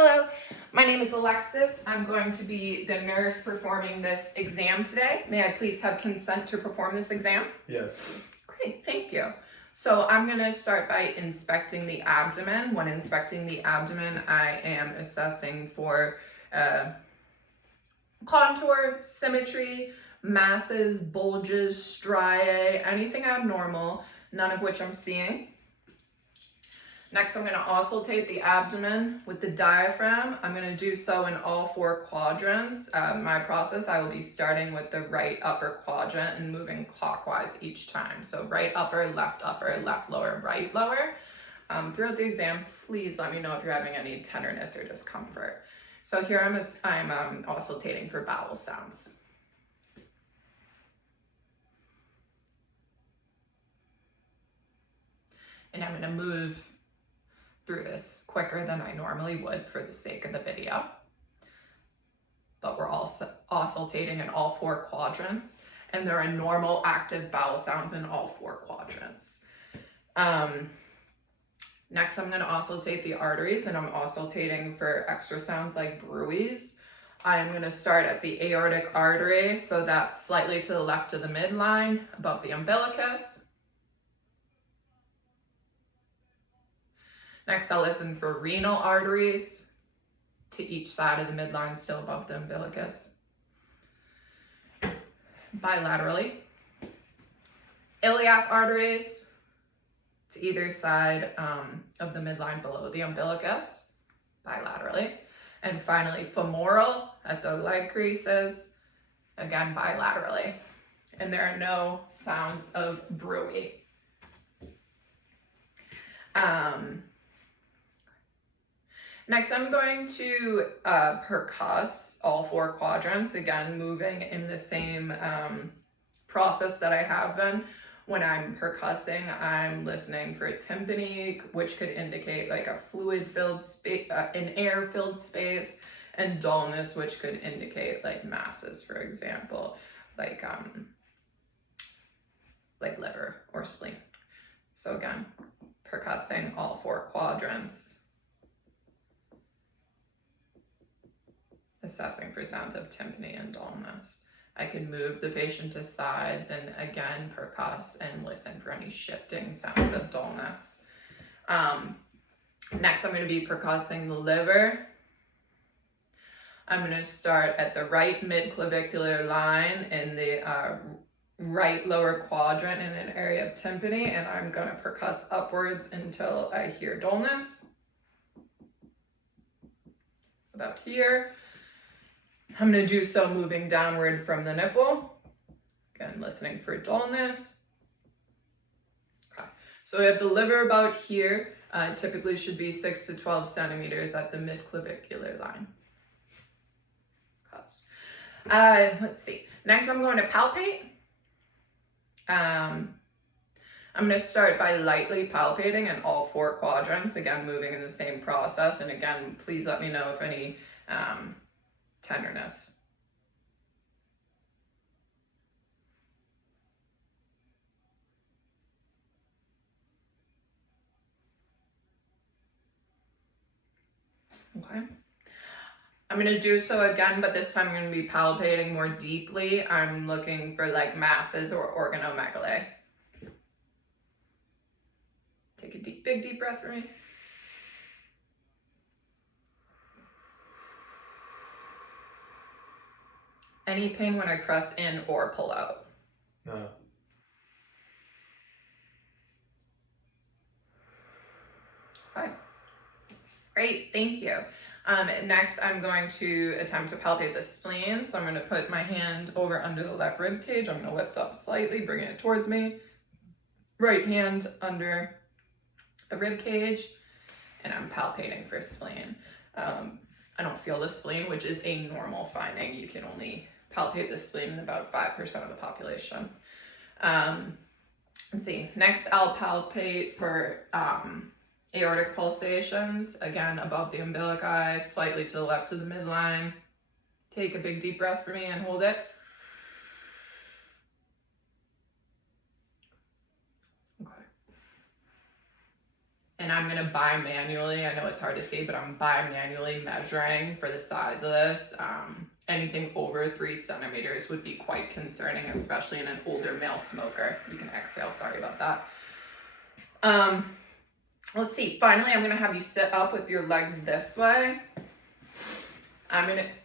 Hello, my name is Alexis. I'm going to be the nurse performing this exam today. May I please have consent to perform this exam? Yes. Great, thank you. So I'm going to start by inspecting the abdomen. When inspecting the abdomen, I am assessing for contour, symmetry, masses, bulges, striae, anything abnormal, none of which I'm seeing. Next, I'm going to auscultate the abdomen with the diaphragm. I'm going to do so in all four quadrants. My process, I will be starting with the right upper quadrant and moving clockwise each time. So right upper, left lower, right lower. Throughout the exam, please let me know if you're having any tenderness or discomfort. So here I'm auscultating for bowel sounds. And I'm going to move through this quicker than I normally would for the sake of the video. But we're also auscultating in all four quadrants, and there are normal active bowel sounds in all four quadrants. Next, I'm going to auscultate the arteries, and I'm auscultating for extra sounds like bruits. I'm going to start at the aortic artery, so that's slightly to the left of the midline, above the umbilicus. Next, I'll listen for renal arteries to each side of the midline, still above the umbilicus. Bilaterally. Iliac arteries to either side of the midline below the umbilicus, bilaterally. And finally, femoral at the leg creases, again, bilaterally. And there are no sounds of bruit. Next, I'm going to percuss all four quadrants, again, moving in the same process that I have been. When I'm percussing, I'm listening for a tympany, which could indicate like a fluid-filled space, an air-filled space, and dullness, which could indicate like masses, for example, like liver or spleen. So again, percussing all four quadrants. Assessing for sounds of tympany and dullness. I can move the patient to sides and again percuss and listen for any shifting sounds of dullness. Next, I'm going to be percussing the liver. I'm going to start at the right midclavicular line in the right lower quadrant in an area of tympany, and I'm going to percuss upwards until I hear dullness. About here. I'm going to do so moving downward from the nipple. Again, listening for dullness. Okay. So we have the liver about here. Typically should be 6 to 12 centimeters at the midclavicular line. Let's see. Next, I'm going to palpate. I'm going to start by lightly palpating in all four quadrants. Again, moving in the same process. And again, please let me know if any tenderness. Okay. I'm going to do so again, but this time I'm going to be palpating more deeply. I'm looking for like masses or organomegaly. Take a big deep breath for me. Any pain when I press in or pull out? No. Okay. Great, thank you. Next, I'm going to attempt to palpate the spleen. So I'm going to put my hand over under the left rib cage. I'm going to lift up slightly, bringing it towards me. Right hand under the rib cage, and I'm palpating for spleen. I don't feel the spleen, which is a normal finding. You can only palpate the spleen in about 5% of the population. Let's see. Next, I'll palpate for aortic pulsations, again above the umbilici, slightly to the left of the midline. Take a big deep breath for me and hold it. Okay. And I'm gonna bimanually, I know it's hard to see, but I'm bimanually measuring for the size of this. Anything over 3 centimeters would be quite concerning, especially in an older male smoker. You can exhale, sorry about that. Let's see, finally, I'm gonna have you sit up with your legs this way.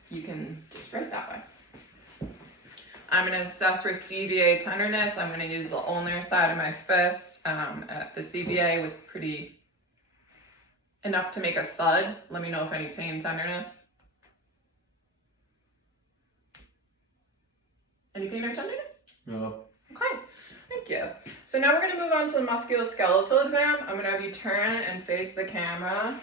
You can just right that way. I'm gonna assess for CVA tenderness. I'm gonna use the ulnar side of my fist at the CVA with enough to make a thud. Let me know if any pain, tenderness. Any pain or tenderness? No. Okay, thank you. So now we're gonna move on to the musculoskeletal exam. I'm gonna have you turn and face the camera.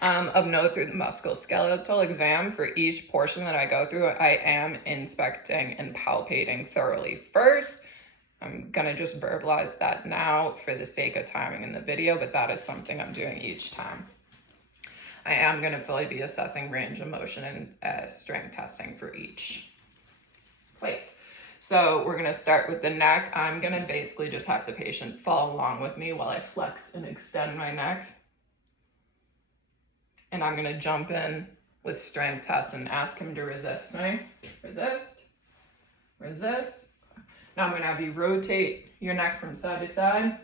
Of note, through the musculoskeletal exam, for each portion that I go through, I am inspecting and palpating thoroughly first. I'm gonna just verbalize that now for the sake of timing in the video, but that is something I'm doing each time. I am gonna fully be assessing range of motion and strength testing for each place. So we're gonna start with the neck. I'm gonna basically just have the patient follow along with me while I flex and extend my neck. And I'm gonna jump in with strength tests and ask him to resist me. Resist, resist. Now I'm gonna have you rotate your neck from side to side.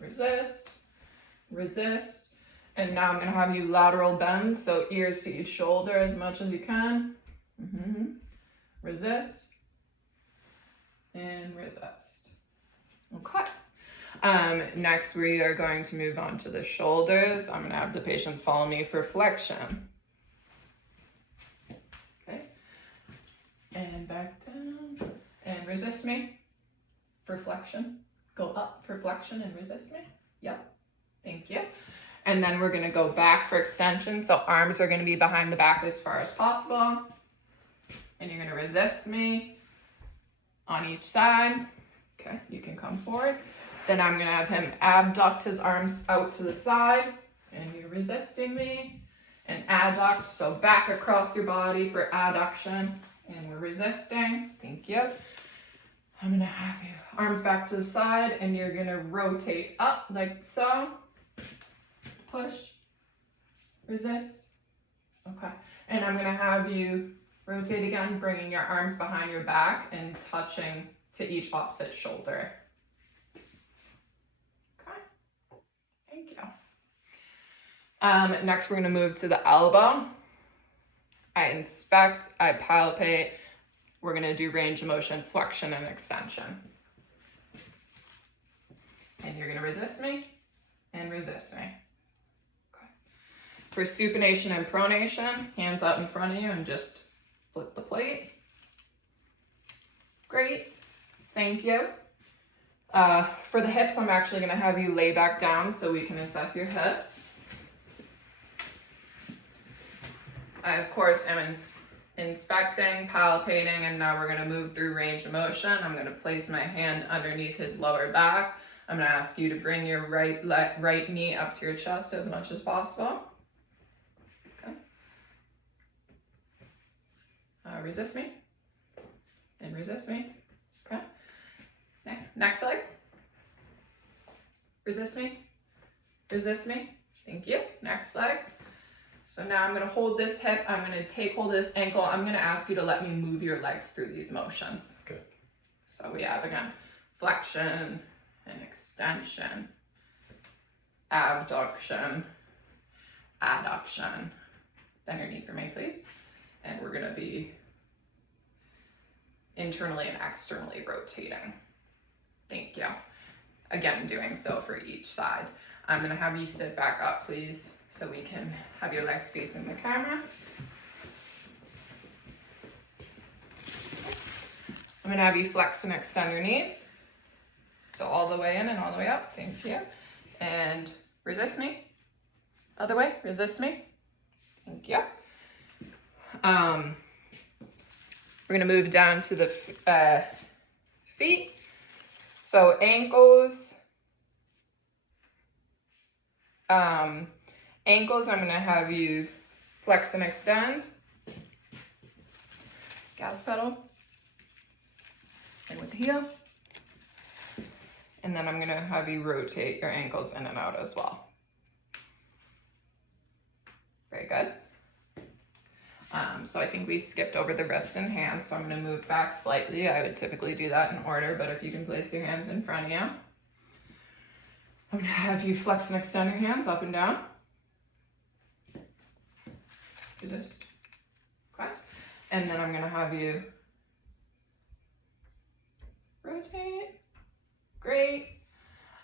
Resist, resist. And now I'm gonna have you lateral bend, so ears to each shoulder as much as you can. Resist, and resist. Okay. Next, we are going to move on to the shoulders. I'm gonna have the patient follow me for flexion. Okay. And back down. And resist me for flexion. Go up for flexion and resist me. Yep. Thank you. And then we're gonna go back for extension. So arms are gonna be behind the back as far as possible. And you're gonna resist me on each side. Okay, you can come forward. Then I'm gonna have him abduct his arms out to the side, and you're resisting me. And adduct, so back across your body for adduction, and we're resisting. Thank you. I'm gonna have you arms back to the side, and you're gonna rotate up like so. Push, resist. Okay, and I'm gonna have you rotate again, bringing your arms behind your back and touching to each opposite shoulder. Okay, thank you. Next, we're gonna move to the elbow. I inspect, I palpate. We're gonna do range of motion, flexion, and extension. And you're gonna resist me and resist me. Okay. For supination and pronation, hands out in front of you and just flip the plate. Great, thank you. For the hips, I'm actually gonna have you lay back down so we can assess your hips. I, of course, am inspecting, palpating, and now we're gonna move through range of motion. I'm gonna place my hand underneath his lower back. I'm gonna ask you to bring your right knee up to your chest as much as possible. Okay. Resist me, and resist me. Okay. Next leg. Resist me, resist me. Thank you. Next leg. So now I'm gonna hold this hip, I'm gonna take hold of this ankle, I'm gonna ask you to let me move your legs through these motions. Okay. So we have, again, flexion and extension, abduction, adduction. Bend your knee for me, please. And we're gonna be internally and externally rotating. Thank you. Again, doing so for each side. I'm gonna have you sit back up, please, so we can have your legs facing the camera. I'm gonna have you flex and extend your knees. So all the way in and all the way up, thank you. And resist me. Other way, resist me. Thank you. We're gonna move down to the feet. So ankles. Ankles, I'm gonna have you flex and extend. Gas pedal. And with the heel. And then I'm gonna have you rotate your ankles in and out as well. Very good. So I think we skipped over the wrist and hands, so I'm gonna move back slightly. I would typically do that in order, but if you can place your hands in front of you. I'm gonna have you flex and extend your hands up and down. Resist. Okay. And then I'm gonna have you rotate. Great.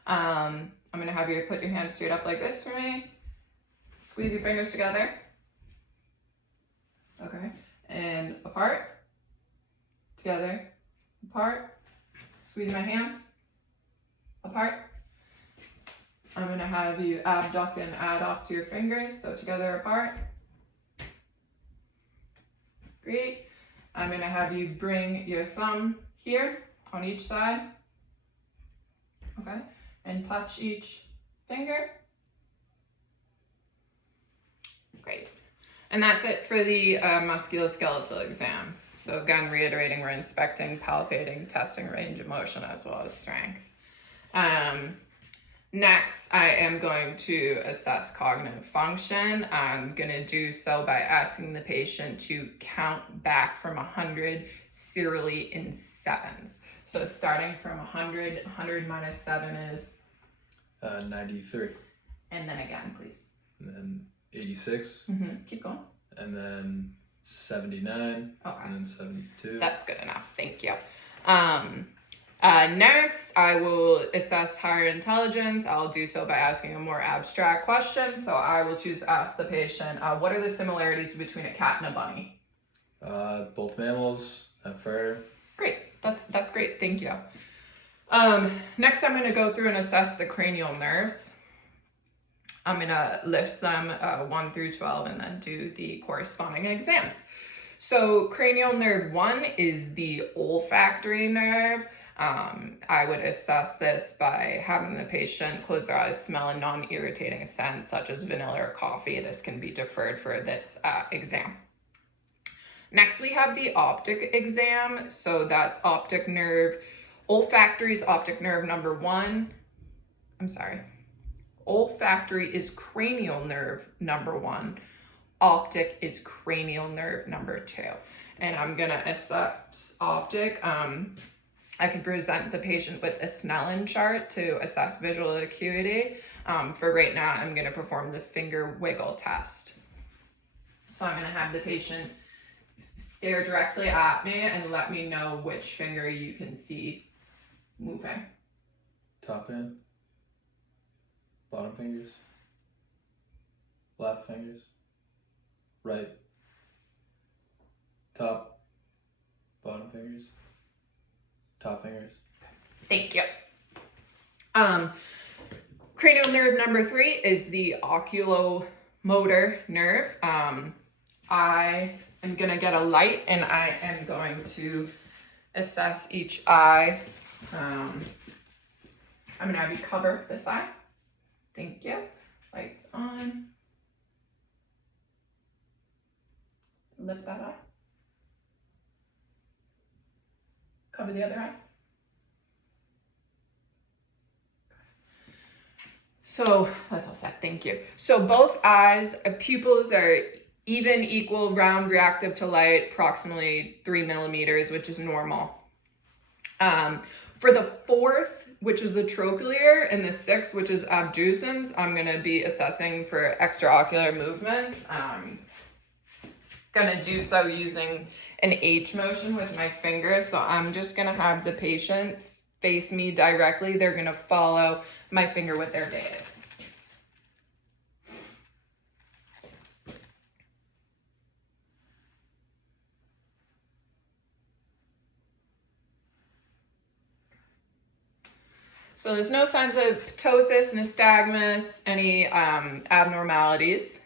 I'm gonna have you put your hands straight up like this for me. Squeeze your fingers together. Okay. And apart. Together. Apart. Squeeze my hands. Apart. I'm gonna have you abduct and adduct your fingers, so together, apart. Great. I'm gonna have you bring your thumb here on each side. Okay. And touch each finger. Great. And that's it for the musculoskeletal exam. So again, reiterating, we're inspecting, palpating, testing range of motion as well as strength. Next, I am going to assess cognitive function. I'm going to do so by asking the patient to count back from 100 serially in sevens. So starting from 100, 100 minus 7 is? 93. And then again, please. And then 86. Keep going. And then 79. Okay. And then 72. That's good enough. Thank you. Next, I will assess higher intelligence. I'll do so by asking a more abstract question. So I will choose to ask the patient, what are the similarities between a cat and a bunny? Both mammals have fur. Great. That's great. Thank you. Next, I'm going to go through and assess the cranial nerves. I'm going to list them 1 through 12 and then do the corresponding exams. So cranial nerve 1 is the olfactory nerve. I would assess this by having the patient close their eyes, smell a non-irritating scent such as vanilla or coffee. This can be deferred for this exam. Next, we have the optic exam. So that's optic nerve. Olfactory is optic nerve number 1. I'm sorry. Olfactory is cranial nerve number 1. Optic is cranial nerve number 2. And I'm going to assess optic. I can present the patient with a Snellen chart to assess visual acuity. For right now, I'm going to perform the finger wiggle test. So I'm going to have the patient stare directly at me and let me know which finger you can see moving. Top hand. Bottom fingers. Left fingers. Right. Top. Bottom fingers. Top fingers. Thank you. Cranial nerve number 3 is the oculomotor nerve. I am going to get a light and I am going to assess each eye. I'm going to have you cover this eye. Thank you. Lights on. Lift that eye. Cover the other eye. So that's all set. Thank you. So both eyes, pupils are even, equal, round, reactive to light, approximately 3 millimeters, which is normal. For the 4th, which is the trochlear, and the 6th, which is abducens, I'm going to be assessing for extraocular movements. Going to do so using an H motion with my fingers. So I'm just going to have the patient face me directly. They're going to follow my finger with their gaze. So there's no signs of ptosis, nystagmus, any abnormalities.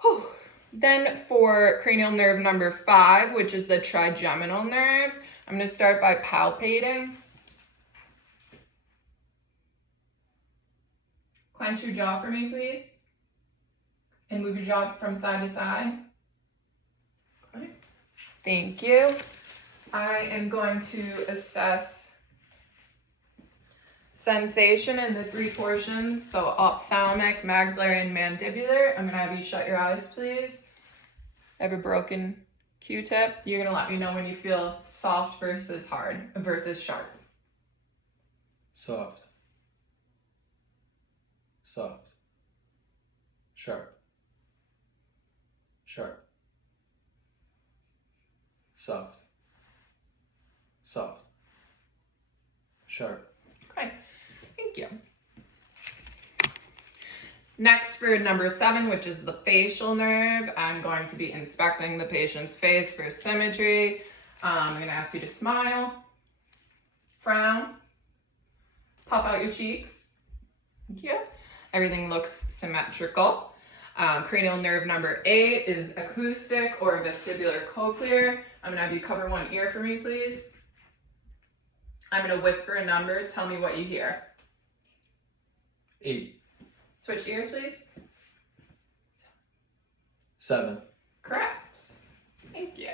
Whew. Then for cranial nerve number 5, which is the trigeminal nerve, I'm going to start by palpating. Clench your jaw for me, please. And move your jaw from side to side. Okay. Thank you. I am going to assess sensation in the three portions. So ophthalmic, maxillary, and mandibular. I'm gonna have you shut your eyes, please. I have a broken Q-tip. You're gonna let me know when you feel soft versus hard versus sharp. Soft. Soft. Sharp. Sharp. Soft. Soft. Sharp. Okay, thank you. Next, for number 7, which is the facial nerve, I'm going to be inspecting the patient's face for symmetry. I'm going to ask you to smile, frown, puff out your cheeks. Thank you. Everything looks symmetrical. Cranial nerve number 8 is acoustic or vestibular cochlear. I'm going to have you cover one ear for me, please. I'm going to whisper a number. Tell me what you hear. 8. Switch ears, please. 7. Correct. Thank you.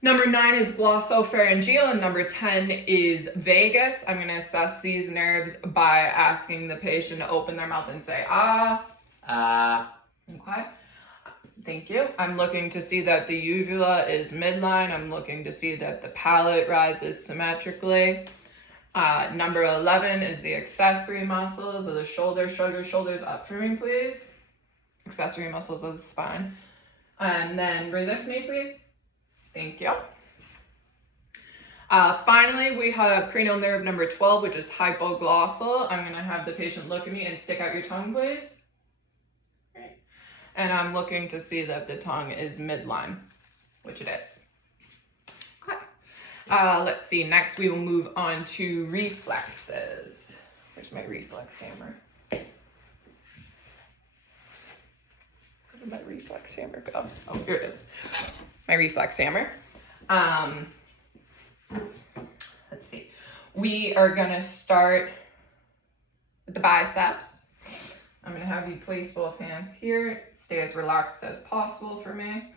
Number 9 is glossopharyngeal and number 10 is vagus. I'm going to assess these nerves by asking the patient to open their mouth and say, ah. Okay. Thank you. I'm looking to see that the uvula is midline. I'm looking to see that the palate rises symmetrically. Number 11 is the accessory muscles of the shoulder. Shrug your shoulders up for me, please. Accessory muscles of the spine. And then resist me, please. Thank you. Finally, we have cranial nerve number 12, which is hypoglossal. I'm going to have the patient look at me and stick out your tongue, please. Great. And I'm looking to see that the tongue is midline, which it is. Okay. Let's see. Next, we will move on to reflexes. Where's my reflex hammer? Where did my reflex hammer go? Oh, here it is. My reflex hammer. Let's see. We are going to start with the biceps. I'm going to have you place both hands here. Stay as relaxed as possible for me.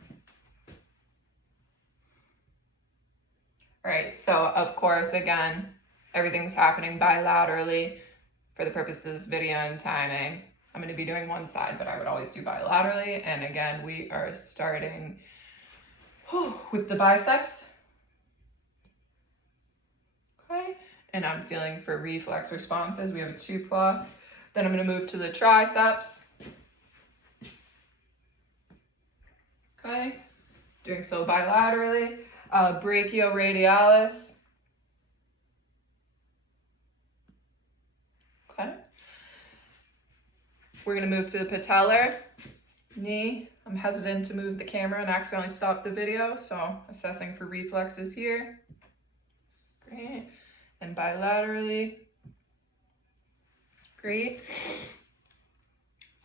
All right, so of course, again, everything's happening bilaterally for the purpose of this video and timing. I'm going to be doing one side, but I would always do bilaterally. And again, we are starting with the biceps. Okay, and I'm feeling for reflex responses. We have a 2+. Then I'm going to move to the triceps. Okay, doing so bilaterally. Brachioradialis. Okay. We're going to move to the patellar knee. I'm hesitant to move the camera and accidentally stop the video, so assessing for reflexes here. Great. And bilaterally. Great.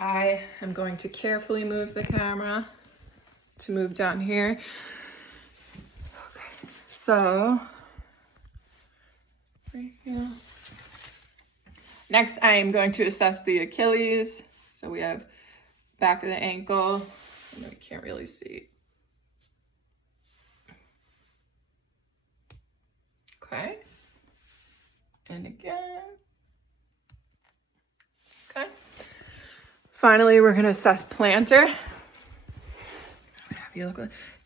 I am going to carefully move the camera to move down here. Okay. So, right here. Next, I am going to assess the Achilles. So we have back of the ankle. I can't really see. Okay. And again. Okay. Finally, we're going to assess plantar.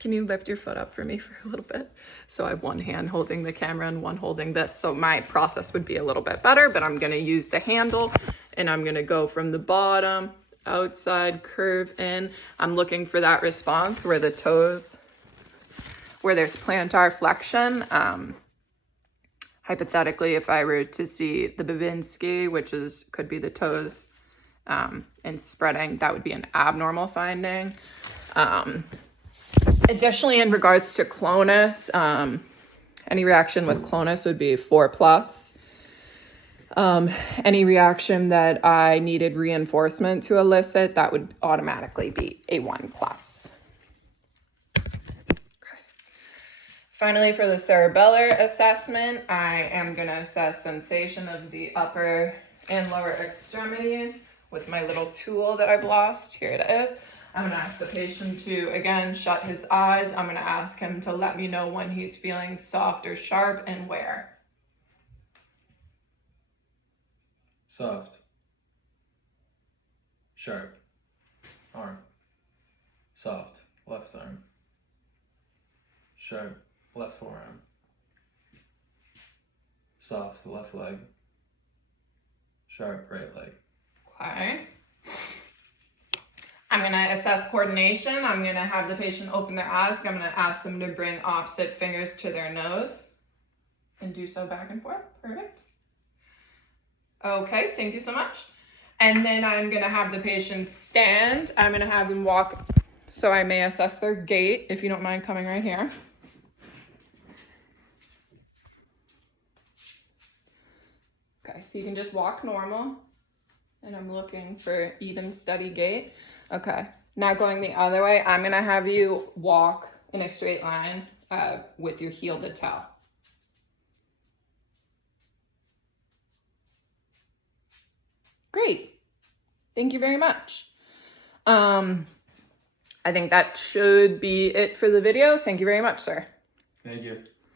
Can you lift your foot up for me for a little bit? So I have one hand holding the camera and one holding this. So my process would be a little bit better, but I'm going to use the handle and I'm going to go from the bottom, outside, curve in. I'm looking for that response where the toes, where there's plantar flexion. Hypothetically, if I were to see the Babinski, which could be the toes and spreading, that would be an abnormal finding. Additionally, in regards to clonus, any reaction with clonus would be 4+. Any reaction that I needed reinforcement to elicit, that would automatically be a 1+. Okay. Finally, for the cerebellar assessment, I am going to assess sensation of the upper and lower extremities with my little tool that I've lost. Here it is. I'm going to ask the patient to, again, shut his eyes. I'm going to ask him to let me know when he's feeling soft or sharp and where. soft, sharp, arm, soft, left arm, sharp, left forearm, soft, left leg, sharp, right leg. Okay. I'm going to assess coordination. I'm going to have the patient open their eyes. I'm going to ask them to bring opposite fingers to their nose and do so back and forth. Perfect. Okay, thank you so much. And then I'm going to have the patient stand. I'm going to have them walk, so I may assess their gait, if you don't mind coming right here. Okay, so you can just walk normal. And I'm looking for even, steady gait. Okay, now going the other way, I'm gonna have you walk in a straight line with your heel to toe. Great, thank you very much. I think that should be it for the video. Thank you very much, sir. Thank you.